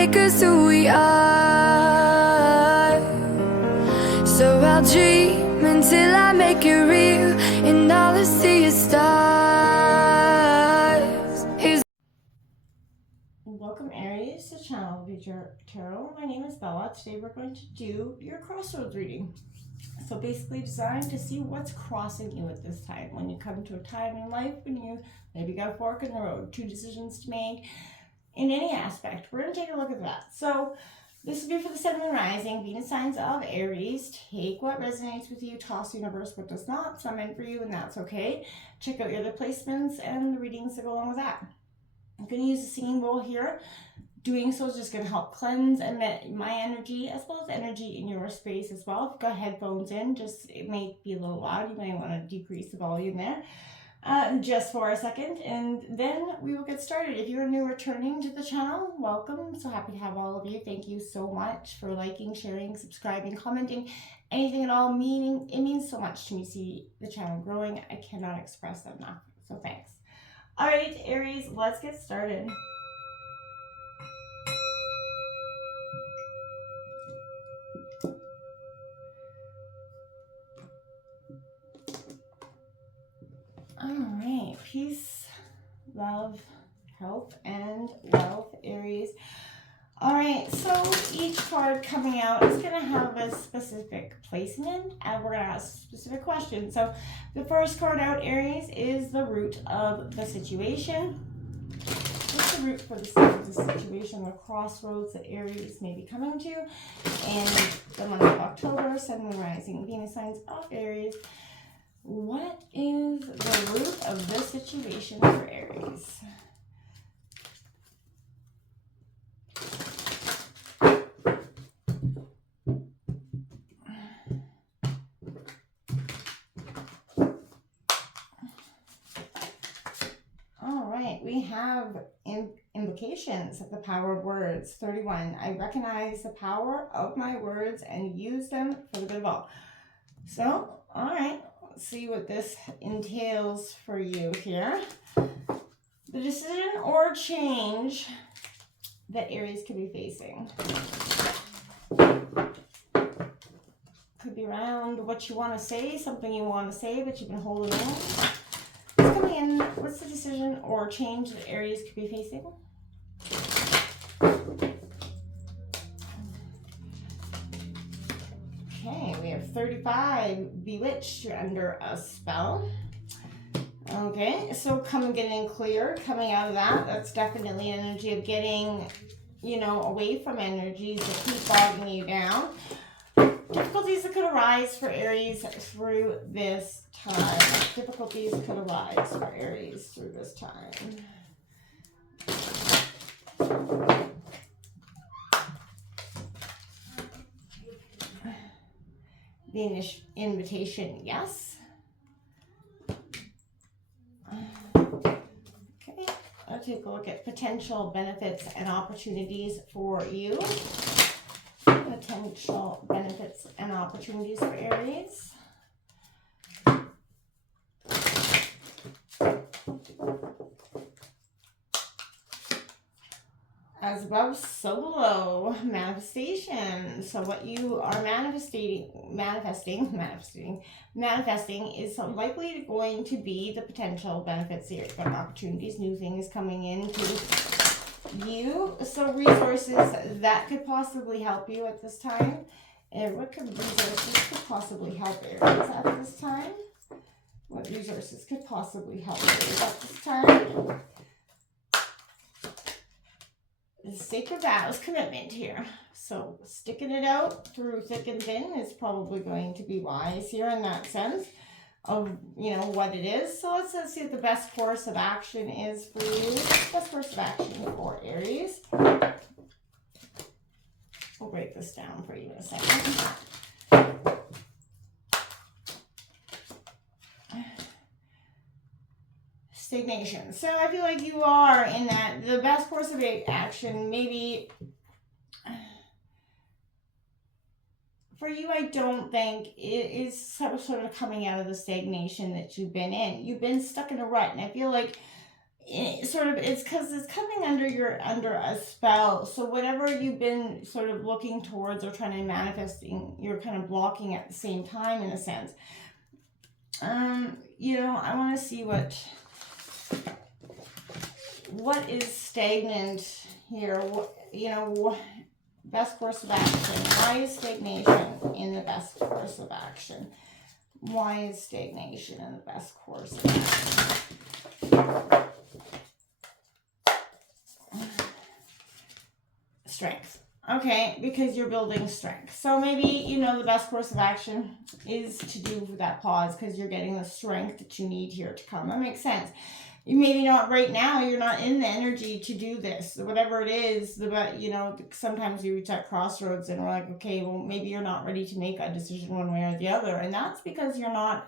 make us who we are. So I'll dream until I make it real, and all I see is stars. Welcome Aries to Channel Future Tarot. My name is Bella. Today we're going to do your crossroads reading. So basically designed to see what's crossing you at this time. When you come to a time in life when you maybe got a fork in the road, two decisions to make in any aspect. We're going to take a look at that. So this will be for the Sun, Moon, Rising, Venus signs of Aries. Take what resonates with you, toss the universe what does not. Some meant for you, and that's okay. Check out your other placements and the readings that go along with that. I'm going to use the singing bowl here. Doing so is just going to help cleanse and my energy as well as energy in your space as well. If you've got headphones in, it may be a little loud. You may want to decrease the volume there just for a second, and then we will get started. If you're new returning to the channel, welcome. So happy to have all of you. Thank you so much for liking, sharing, subscribing, commenting, anything at all. Meaning, it means so much to me to see the channel growing. I cannot express that enough. So thanks. All right, Aries, let's get started. All right, peace, love, health, and wealth, Aries. All right, so each card coming out is going to have a specific placement, and we're going to ask specific questions. So the first card out, Aries, is the root of the situation. What's the root for the situation, the crossroads that Aries may be coming to in the month of October? Sun, Moon, Rising, Venus signs of Aries. What is the root of this situation for Aries? All right, we have invocations of the power of words. 31. I recognize the power of my words and use them for the good of all. So, all right, let's see what this entails for you here. The decision or change that Aries could be facing could be around what you want to say, something you want to say but you've been holding in. What's coming in? What's the decision or change that Aries could be facing? Okay, we have 35. Bewitched, you're under a spell. Okay, so getting clear, coming out of that, that's definitely an energy of getting, away from energies that keep bogging you down. Difficulties that could arise for Aries through this time. Difficulties could arise for Aries through this time. The invitation, yes. Okay, I'll take a look at potential benefits and opportunities for you. Potential benefits and opportunities for Aries. As above, so below. Manifestation. So what you are manifesting is likely going to be the potential benefits here. You've got opportunities, new things coming into you. So resources that could possibly help you at this time. And what resources could possibly help Aries at this time? What resources could possibly help Aries at this time? Sacred vows, commitment here. So sticking it out through thick and thin is probably going to be wise here in that sense of, what it is. So let's see what the best course of action is for you. Best course of action for Aries. We'll break this down for you in a second. Stagnation. So I feel like you are in that. The best course of action, maybe for you, I don't think it is sort of coming out of the stagnation that you've been in. You've been stuck in a rut, and I feel like it's because it's coming under a spell. So whatever you've been sort of looking towards or trying to manifesting, you're kind of blocking at the same time in a sense. I want to see what is stagnant here. Best course of action. Why is stagnation in the best course of action? Why is stagnation in the best course of action? Strength. Okay, because you're building strength. So maybe, the best course of action is to do that pause because you're getting the strength that you need here to come. That makes sense. Maybe not right now, you're not in the energy to do this, whatever it is, but sometimes you reach that crossroads and we're like, okay, well, maybe you're not ready to make a decision one way or the other. And that's because you're not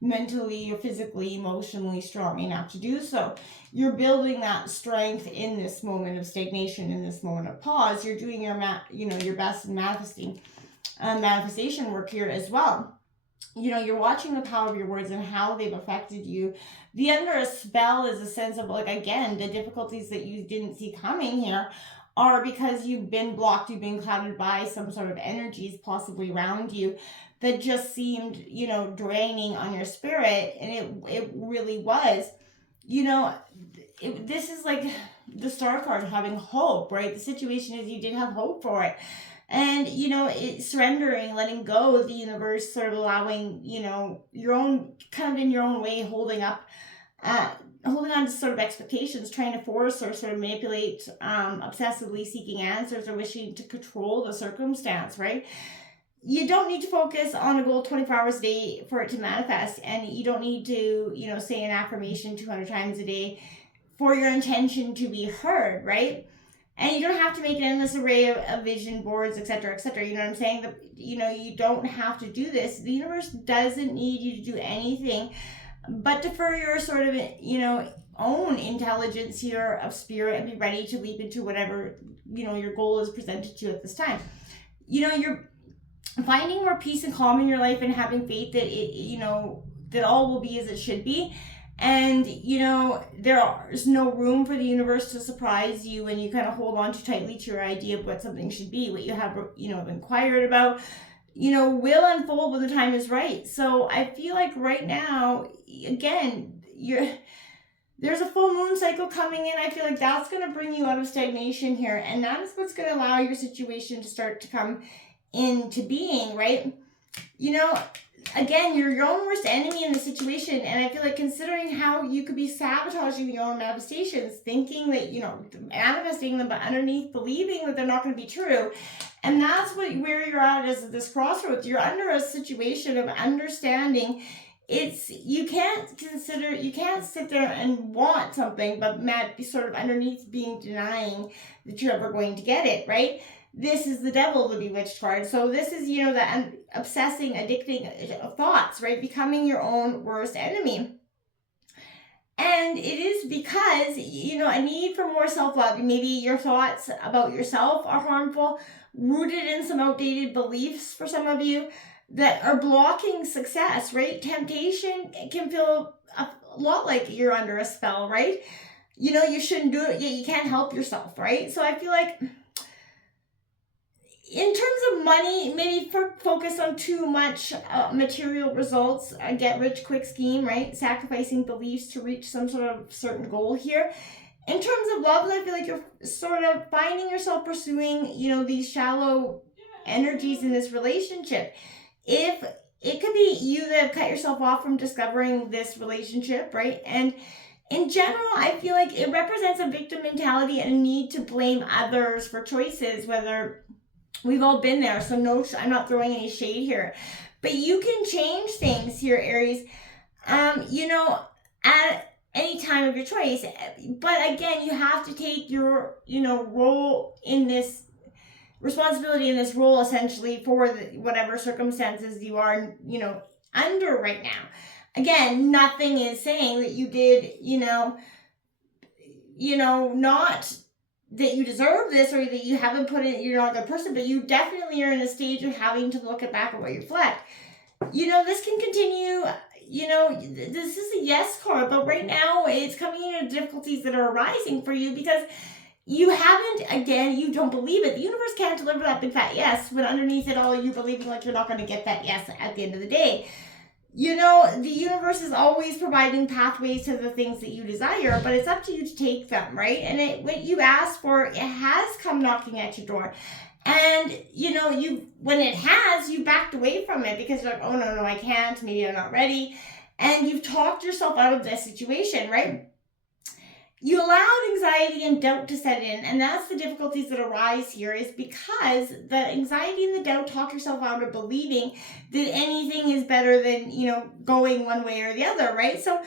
mentally or physically, emotionally strong enough to do so. You're building that strength in this moment of stagnation, in this moment of pause. You're doing your best in manifestation work here as well. You're watching the power of your words and how they've affected you. The under a spell is a sense of, again, the difficulties that you didn't see coming here are because you've been blocked, you've been clouded by some sort of energies possibly around you that just seemed, draining on your spirit. And it really was, this is like the Star card, having hope, right? The situation is you did have hope for it. And, it's surrendering, letting go of the universe, sort of allowing, your own, kind of in your own way, holding on to sort of expectations, trying to force or sort of manipulate, obsessively seeking answers or wishing to control the circumstance, right? You don't need to focus on a goal 24 hours a day for it to manifest. And you don't need to, say an affirmation 200 times a day for your intention to be heard, right? And you don't have to make an endless array of vision boards, etc., etc. You know what I'm saying? You don't have to do this. The universe doesn't need you to do anything but defer your sort of, own intelligence here of spirit and be ready to leap into whatever, your goal is presented to you at this time. You're finding more peace and calm in your life and having faith that that all will be as it should be. And, there's no room for the universe to surprise you when you kind of hold on too tightly to your idea of what something should be. What you have, inquired about, will unfold when the time is right. So I feel like right now, again, there's a full moon cycle coming in. I feel like that's going to bring you out of stagnation here. And that is what's going to allow your situation to start to come into being, right? Again, you're your own worst enemy in the situation. And I feel like considering how you could be sabotaging your own manifestations, thinking that, manifesting them, but underneath believing that they're not going to be true. And that's where you're at as this crossroads. You're under a situation of understanding you can't sit there and want something, but be sort of underneath denying that you're ever going to get it, right? This is the devil, the bewitched card. So this is, the obsessing, addicting thoughts, right? Becoming your own worst enemy. And it is because, a need for more self-love. Maybe your thoughts about yourself are harmful, rooted in some outdated beliefs for some of you that are blocking success, right? Temptation can feel a lot like you're under a spell, right? You shouldn't do it, yet you can't help yourself, right? So I feel like in terms of money, maybe focus on too much material results, a get-rich-quick scheme, right? Sacrificing beliefs to reach some sort of certain goal here. In terms of love, I feel like you're sort of finding yourself pursuing, these shallow energies in this relationship. If it could be you that have cut yourself off from discovering this relationship, right? And in general, I feel like it represents a victim mentality and a need to blame others for choices, whether we've all been there. So no, I'm not throwing any shade here, but you can change things here, Aries, at any time of your choice. But again, you have to take your, role in this responsibility in this role essentially for whatever circumstances you are, under right now. Again, nothing is saying that you did, not that you deserve this or that you haven't put in, you're not a good person, but you definitely are in a stage of having to look back at what you reflect. This can continue, this is a yes card, but right now it's coming into difficulties that are arising for you because you don't believe it. The universe can't deliver that big fat yes when underneath it all you believing like you're not going to get that yes at the end of the day. The universe is always providing pathways to the things that you desire, but it's up to you to take them, right? And what you asked for, it has come knocking at your door. And, when it has, you backed away from it because you're like, oh, no, I can't. Maybe I'm not ready. And you've talked yourself out of this situation, right? You allowed anxiety and doubt to set in, and that's the difficulties that arise here is because the anxiety and the doubt talk yourself out of believing that anything is better than, going one way or the other, right? So,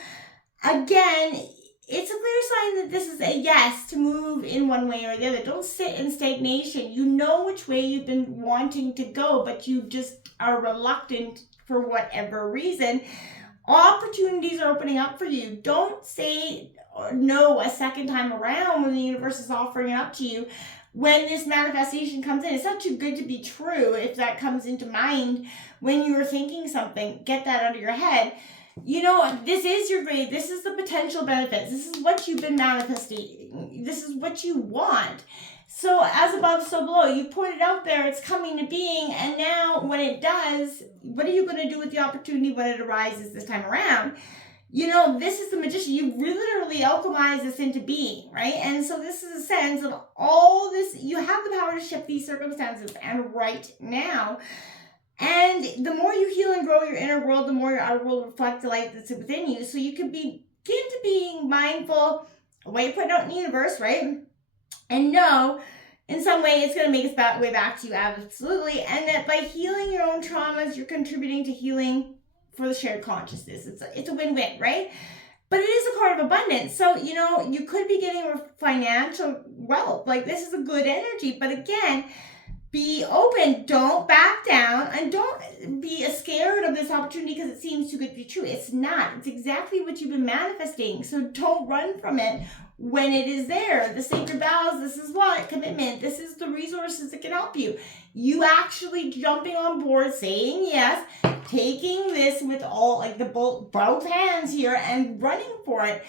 again, it's a clear sign that this is a yes to move in one way or the other. Don't sit in stagnation. You know which way you've been wanting to go, but you just are reluctant for whatever reason. Opportunities are opening up for you. Don't say no a second time around when the universe is offering it up to you. When this manifestation comes in, it's not too good to be true. If that comes into mind when you are thinking something, get that out of your head. This is your grade. This is the potential benefits. This is what you've been manifesting. This is what you want. So as above, so below. You put it out there. It's coming to being. And now when it does, what are you going to do with the opportunity when it arises this time around? This is the magician. You literally alchemize this into being, right? And so this is a sense of all this. You have the power to shift these circumstances and right now. And the more you heal and grow your inner world, the more your outer world will reflect the light that's within you. So you can begin to being mindful of what you put out in the universe, right? And know in some way it's going to make its way back to you, absolutely. And that by healing your own traumas, you're contributing to healing for the shared consciousness. It's a win-win, right? But it is a card of abundance. So, you could be getting financial wealth. Like, this is a good energy. But again, be open. Don't back down. And don't be scared of this opportunity because it seems too good to be true. It's not. It's exactly what you've been manifesting. So don't run from it when it is there. The sacred vows, this is what? Commitment. This is the resources that can help you. You actually jumping on board, saying yes, taking this with all, like both hands here and running for it.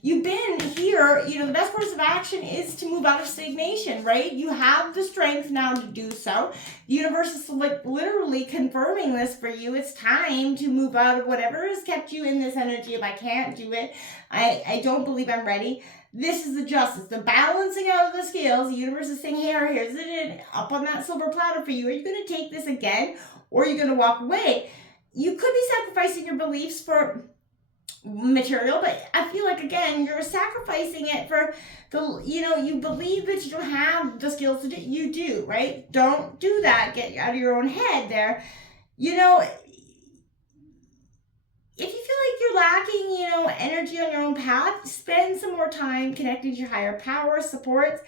You've been here, the best course of action is to move out of stagnation, right? You have the strength now to do so. The universe is literally confirming this for you. It's time to move out of whatever has kept you in this energy of I can't do it. I don't believe I'm ready. This is the justice, the balancing out of the scales. The universe is saying, hey, here's it up on that silver platter for you. Are you going to take this again or are you going to walk away? You could be sacrificing your beliefs for material, but I feel like, again, you're sacrificing it for you believe that you don't have the skills to do. You do, right? Don't do that. Get out of your own head there. If you feel like you're lacking, energy on your own path, spend some more time connecting to your higher power, supports.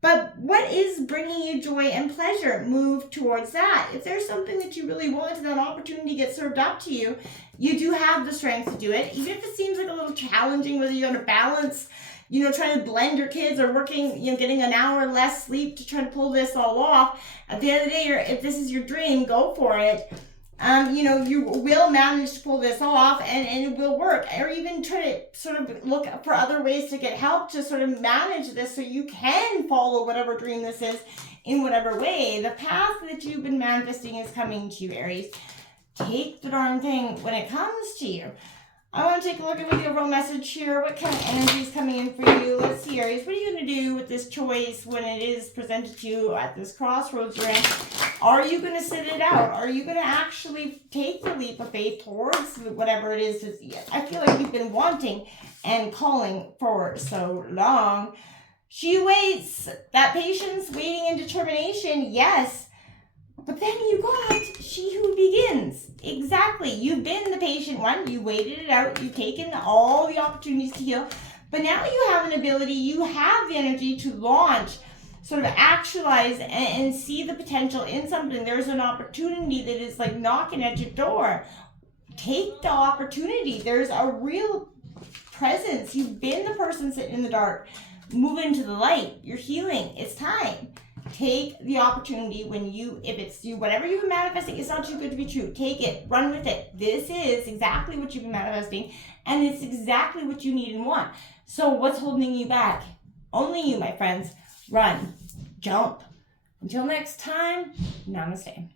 But what is bringing you joy and pleasure? Move towards that. If there's something that you really want and an opportunity gets served up to you, you do have the strength to do it. Even if it seems like a little challenging, whether you're going to balance, trying to blend your kids or working, getting an hour less sleep to try to pull this all off. At the end of the day, if this is your dream, go for it. You will manage to pull this off and it will work. Or even try to sort of look for other ways to get help to sort of manage this so you can follow whatever dream this is in whatever way. The path that you've been manifesting is coming to you, Aries. Take the darn thing when it comes to you. I want to take a look at the overall message here. What kind of energy is coming in for you? Let's see, Aries. What are you going to do with this choice when it is presented to you at this crossroads you're in? Are you going to sit it out? Are you going to actually take the leap of faith towards whatever it is? I feel like you've been wanting and calling for so long. She waits. That patience, waiting, and determination, yes. But then you got she who begins. Exactly. You've been the patient one. You waited it out. You've taken all the opportunities to heal. But now you have an ability. You have the energy to launch, sort of actualize and see the potential in something. There's an opportunity that is like knocking at your door. Take the opportunity. There's a real presence. You've been the person sitting in the dark. Move into the light. You're healing. It's time. Take the opportunity when if it's you, whatever you've been manifesting is not too good to be true. Take it, run with it. This is exactly what you've been manifesting, and it's exactly what you need and want. So what's holding you back? Only you, my friends. Run, jump. Until next time, namaste.